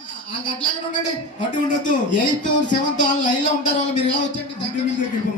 వాళ్ళకి అట్లాగే ఉండండి. అటు ఉండొద్దు. ఎయిత్ సెవెంత్ వాళ్ళు లైన్లో ఉంటారు వాళ్ళు. మీరు ఇలా వచ్చండి దగ్గర వీళ్ళ దగ్గరికి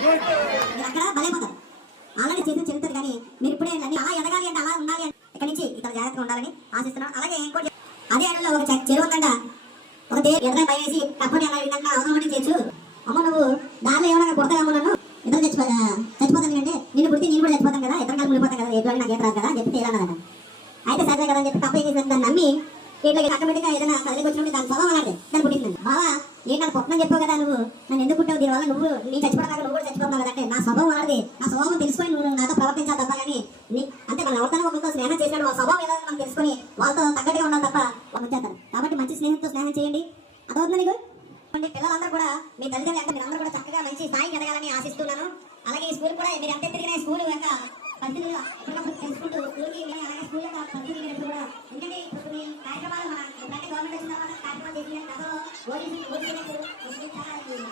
మీరు అక్కడ బలైపోతారు ఆల్రెడీ చేసిన చెబుతారు కానీ మీరు ఇప్పుడే అలా ఎదగాలి అంటే అలా ఉండాలి అంటే ఇక్కడి నుంచి ఇక్కడ జాగ్రత్తగా ఉండాలని ఆశిస్తున్నాను. అలాగే ఇంకోటి అదే అడవిలో ఒక చెరువు ఉందంట. ఒక దే ఎదురు పై వేసి కప్పని అలా ఇందంట అవసరం ఉంటే చేయొచ్చు. అమ్మ నువ్వు దానిలో ఏమైనా కొడతావేమో నన్ను? ఇద్దరు చచ్చిపో చచ్చిపోతాను అంటే నిన్ను పుడితే నేను కూడా చచ్చిపోతాను కదా ఇద్దరు కలిసి ఉండిపోతాను కదా ఏదో నాకు ఈత రాదు కదా చెప్తే చెప్పి తేలన్నదట అయితే సరే కదా అని చెప్పి తప్ప ఏం చేసిన దాన్ని నమ్మి ఇట్లా ఆటోమేటిక్గా ఏదైనా కదిలికి వచ్చినప్పుడు దాని స్వభావం అలాంటి దాన్ని పుట్టింది బావా ఏంటి నాకు పుట్టనని చెప్పావు కదా నువ్వు? నన్ను ఎందుకు పుట్టావు? దీనివల్ల నువ్వు నేను చచ్చిపోవడానికి నువ్వు కూడా చచ్చిపోతున్నావు కదంటే నా స్వభావం ఆడది. నా స్వభావం తెలుసుకొని నువ్వు నాతో ప్రవర్తించాలి తప్ప కానీ నీ అంటే మనం ఎవరితో ఒకరితో స్నేహం చేసినాడు వాళ్ళ స్వభావం ఏదో మనం తెలుసుకొని వాళ్ళతో తగ్గట్టుగా ఉండాలి తప్ప వాళ్ళు వచ్చేస్తారు కాబట్టి మంచి స్నేహంతో స్నేహం చేయండి. అదవుతుంది నీకు? అంటే పిల్లలందరూ కూడా మీ తల్లిదండ్రులు అంటే మీరందరూ కూడా చక్కగా మంచి స్థాయికి ఎదగాలని ఆశిస్తున్నాను. అలాగే ఈ స్కూల్ కూడా మీరు ఎంత తిరిగిన స్కూల్ యొక్క పరిస్థితులు ఎప్పటికప్పుడు తెలుసుకుంటూ స్కూల్కి అలాగే స్కూల్ యొక్క పరిస్థితులు కూడా. ఎందుకంటే ఇప్పుడు మీ కార్యక్రమాలు మన ఎప్పుడైతే గవర్నమెంట్ వచ్చిన తర్వాత కార్యక్రమాలు చేసిన 我已经我已经我已经答